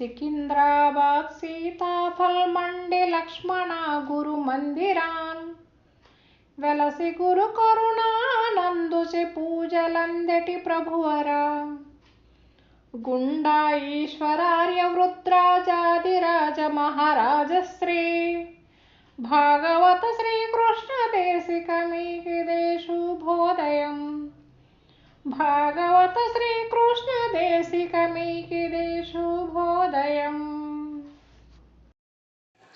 సికింద్రాబాద్ సీతాఫల్ మండి లక్ష్మణ గురు మందిరాన్ వెలసి గురు కరుణానందుచి పూజలందటి ప్రభువరా గుండా ఈశ్వరార్య వృద్రాజాదిరాజ మహారాజశ్రీ భాగవత శ్రీకృష్ణ దేశికమీకిదే శుభోదయం భాగవత శ్రీకృష్ణ దేశికమీకిదే శుభోదయం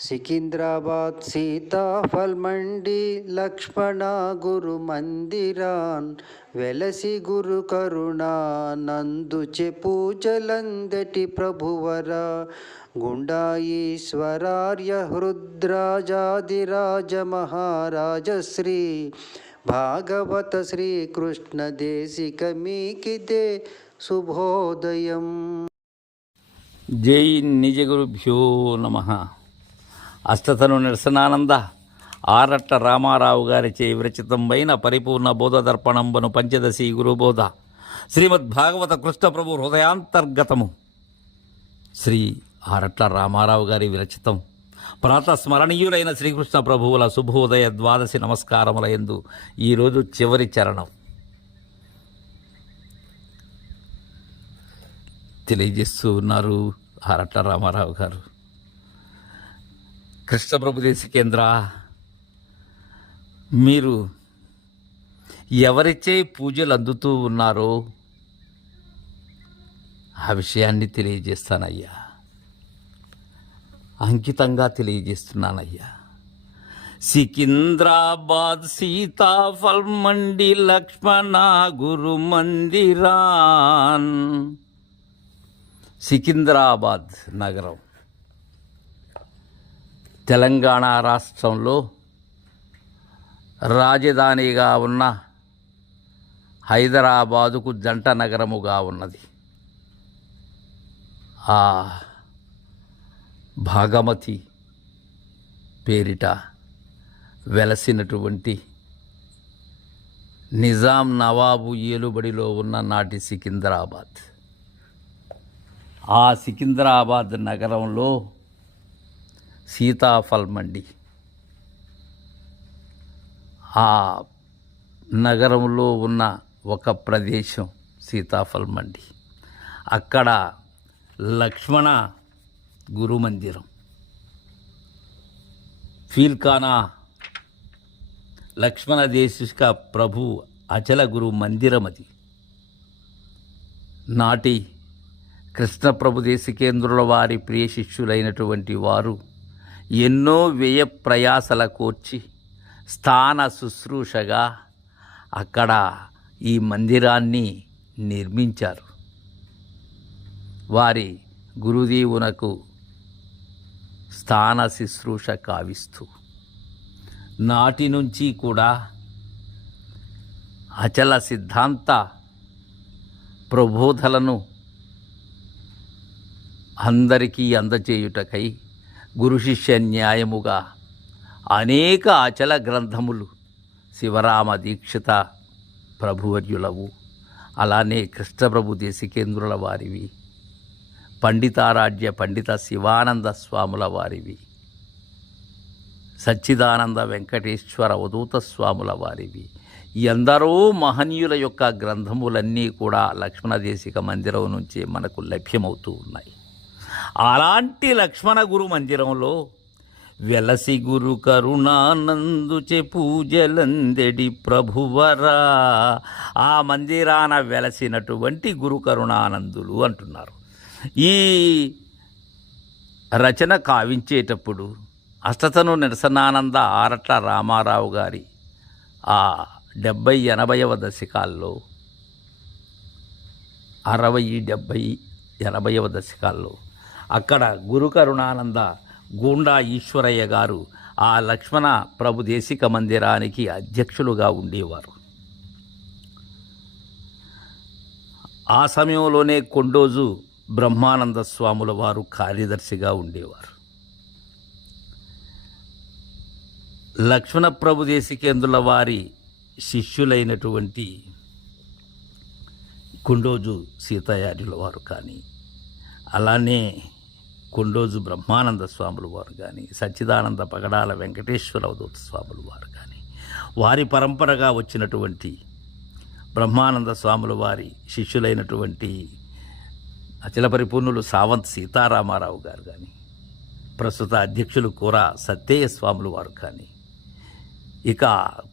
సికింద్రాబాద్ సీతాఫల్ మండి లక్ష్మణ గురు మందిరాన్ వెలసి గురు కరుణా నందుచె పూజలందటి ప్రభువర గుండాయీశ్వరార్య హృద్రాజాదిరాజ మహారాజ శ్రీ భాగవత శ్రీకృష్ణ దేశిక మీకిదే శుభోదయం. జై నిజ గురుభ్యో నమ. అష్టతను నిరసనానంద. ఆరట్ట రామారావు గారిచే విరచితమైన పరిపూర్ణ బోధ దర్పణంబను పంచదశి గురుబోధ. శ్రీమద్ భాగవత కృష్ణ ప్రభు హృదయాంతర్గతము. శ్రీ ఆరట్ల రామారావు గారి విరచితం. ప్రాతస్మరణీయులైన శ్రీకృష్ణ ప్రభువుల శుభోదయ ద్వాదశి నమస్కారముల ఎందు ఈరోజు చివరి చరణం. తెలియజేస్తూ ఉన్నారు ఆరట్ల రామారావు గారు. కృష్ణప్రభు దేశికేంద్ర మీరు ఎవరిచే పూజలు అందుతూ ఉన్నారో ఆ విషయాన్ని తెలియజేస్తానయ్యా. అంకితంగా తెలియజేస్తున్నానయ్యా. సికింద్రాబాద్ సీతాఫల్ మండి లక్ష్మణ గురు మందిరాన్ సికింద్రాబాద్ నగరం. తెలంగాణ రాష్ట్రంలో రాజధానిగా ఉన్న హైదరాబాదుకు జంట నగరముగా ఉన్నది. ఆ భాగమతి పేరిట వెలసినటువంటి నిజాం నవాబు ఏలుబడిలో ఉన్న నాటి సికింద్రాబాద్. ఆ సికింద్రాబాద్ నగరంలో సీతాఫల్ మండి ఆ నగరంలో ఉన్న ఒక ప్రదేశం సీతాఫల్ మండి అక్కడ లక్ష్మణ గురు మందిరం ఫీల్కానా లక్ష్మణ దేశిక ప్రభు అచల గురు మందిరం అది నాటి కృష్ణ ప్రభు దేశికేంద్రుల వారి ప్రియ శిష్యులైనటువంటి వారు ఎన్నో వ్యయ ప్రయాసల కోర్చి స్థాన శుశ్రూషగా అక్కడ ఈ మందిరాన్ని నిర్మించారు. వారి గురుదేవునకు స్థాన శుశ్రూష కావిస్తూ నాటి నుంచి కూడా అచల సిద్ధాంత ప్రబోధలను అందరికీ అందచేయుటకై గురు శిష్య న్యాయముగా అనేక అచల గ్రంథములు శివరామ దీక్షిత ప్రభువర్యులవు అలానే కృష్ణప్రభు దేశికేంద్రుల వారివి పండితారాజ్య పండిత శివానంద స్వాముల వారివి సచ్చిదానంద వెంకటేశ్వర అవధూత స్వాముల వారివి. ఎందరో మహనీయుల యొక్క గ్రంథములన్నీ కూడా లక్ష్మణ దేశిక మందిరం నుంచి మనకు లభ్యమవుతూ ఉన్నాయి. అలాంటి లక్ష్మణ గురు మందిరంలో వెలసి గురు కరుణానందుచే పూజలందెడి ప్రభువరా. ఆ మందిరాన వెలసినటువంటి గురు కరుణానందులు అంటున్నారు. ఈ రచన కావించేటప్పుడు అష్టతను నిరసనానంద ఆరట్ల రామారావు గారి ఆ డెబ్బై ఎనభైవ దశకాల్లో అరవై డెబ్బై ఎనభైవ దశకాల్లో అక్కడ గురుకరుణానంద గూండా ఈశ్వరయ్య గారు ఆ లక్ష్మణ ప్రభు దేశిక మందిరానికి అధ్యక్షులుగా ఉండేవారు. ఆ సమయంలోనే కొండోజు బ్రహ్మానంద స్వాముల వారు కార్యదర్శిగా ఉండేవారు. లక్ష్మణ ప్రభు దేశికేంద్రుల వారి శిష్యులైనటువంటి కుండోజు సీతాయార్యుల వారు కానీ అలానే కొండోజు బ్రహ్మానంద స్వాములు వారు కానీ సచ్చిదానంద పగడాల వెంకటేశ్వర అవధూత స్వాములు వారు కానీ వారి పరంపరగా వచ్చినటువంటి బ్రహ్మానంద స్వాముల వారి శిష్యులైనటువంటి అచల పరిపూర్ణులు సావంత్ సీతారామారావు గారు కానీ ప్రస్తుత అధ్యక్షులు కూర సత్తయ్య స్వాములు వారు కానీ ఇక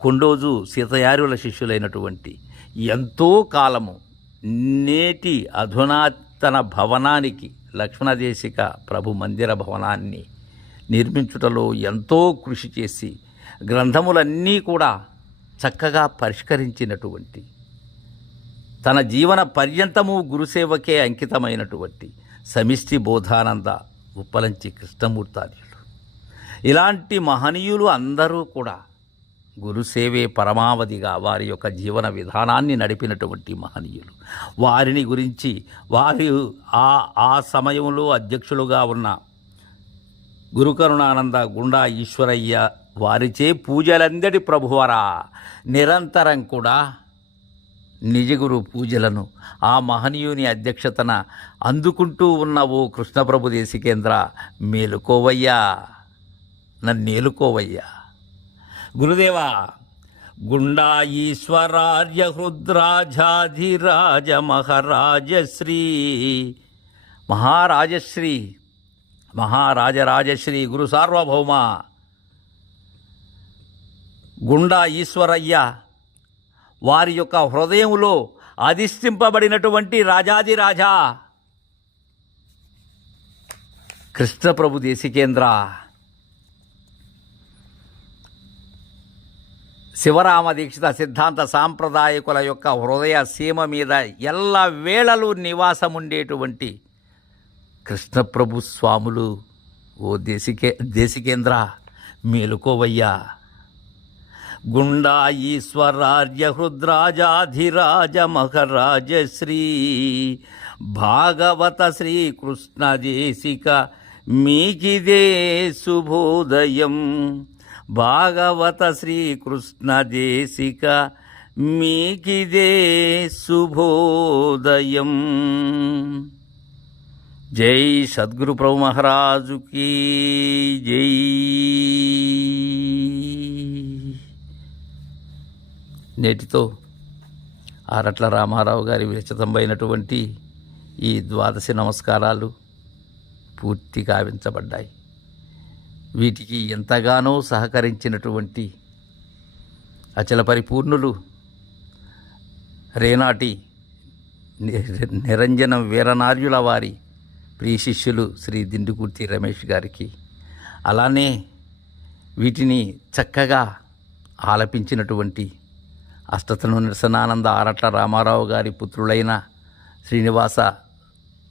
కొండోజు సీతయారుల శిష్యులైనటువంటి ఎంతో కాలము నేటి అధునాతన భవనానికి లక్ష్మణదేశిక ప్రభు మందిర భవనాన్ని నిర్మించుటలో ఎంతో కృషి చేసి గ్రంథములన్నీ కూడా చక్కగా పరిష్కరించినటువంటి తన జీవన పర్యంతము గురుసేవకే అంకితమైనటువంటి సమిష్టి బోధానంద ఉప్పలంచి కృష్ణమూర్తార్యులు ఇలాంటి మహనీయులు అందరూ కూడా గురుసేవే పరమావధిగా వారి యొక్క జీవన విధానాన్ని నడిపినటువంటి మహనీయులు. వారిని గురించి వారి ఆ ఆ సమయంలో అధ్యక్షులుగా ఉన్న గురుకరుణానంద గుండా ఈశ్వరయ్య వారిచే పూజలందడి ప్రభువరా నిరంతరం కూడా నిజగురు పూజలను ఆ మహనీయుని అధ్యక్షతన అందుకుంటూ ఉన్న ఓ కృష్ణప్రభు దేశికేంద్ర మేలుకోవయ్యా నన్నేలుకోవయ్యా. గురుదేవా గుండా ఈశ్వరార్య హృద్రాజాధిరాజ మహారాజశ్రీ మహారాజశ్రీ మహారాజరాజశ్రీ గురు సార్వభౌమ గుండా ఈశ్వరయ్య వారి యొక్క హృదయంలో అధిష్ఠింపబడినటువంటి రాజాదిరాజా కృష్ణప్రభు దేశికేంద్ర. శివరామ దీక్షిత సిద్ధాంత సాంప్రదాయకుల యొక్క హృదయ సీమ మీద ఎల్ల వేళలు నివాసముండేటువంటి కృష్ణప్రభు స్వాములు ఓ దేశికే దేశికేంద్ర మేలుకోవయ్యా. గుండా ఈశ్వరార్య హృద్రాజాధిరాజ మహరాజ శ్రీ భాగవత శ్రీకృష్ణ దేశిక మీకిదే శుభోదయం. భాగవత శ్రీకృష్ణ దేశిక మీకిదే శుభోదయం. జై సద్గురు ప్రభు మహారాజుకి జై. నేటితో ఆరట్ల రామారావు గారి విరచితమైనటువంటి ఈ ద్వాదశి నమస్కారాలు పూర్తి కావించబడ్డాయి వీటికి ఎంతగానో సహకరించినటువంటి అచల పరిపూర్ణులు రేనాటి ని- నిరంజనం వీరనార్యుల వారి ప్రియ శిష్యులు శ్రీ దిండుకుర్తి రమేష్ గారికి. అలానే వీటిని చక్కగా ఆలపించినటువంటి అష్టతను నిరసనానంద ఆరట్ల రామారావు గారి పుత్రులైన శ్రీనివాస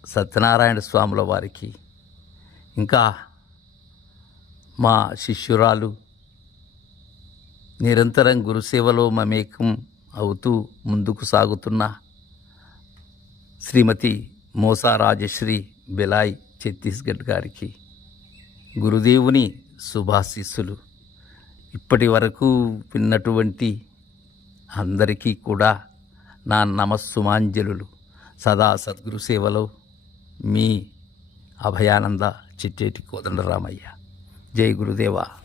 సత్యనారాయణ స్వాముల వారికి. ఇంకా మా శిష్యురాలు నిరంతరం గురుసేవలో మమేకం అవుతూ ముందుకు సాగుతున్న శ్రీమతి మోసా రాజశ్రీ బెలాయ్ ఛత్తీస్గఢ్ గారికి గురుదేవుని శుభాశీస్సులు. ఇప్పటి వరకు విన్నటువంటి అందరికీ కూడా నా నమస్సుమాంజలులు. సదా సద్గురు సేవలో మీ అభయానంద చిట్టేటి కోదండరామయ్య. ジェイグルでは。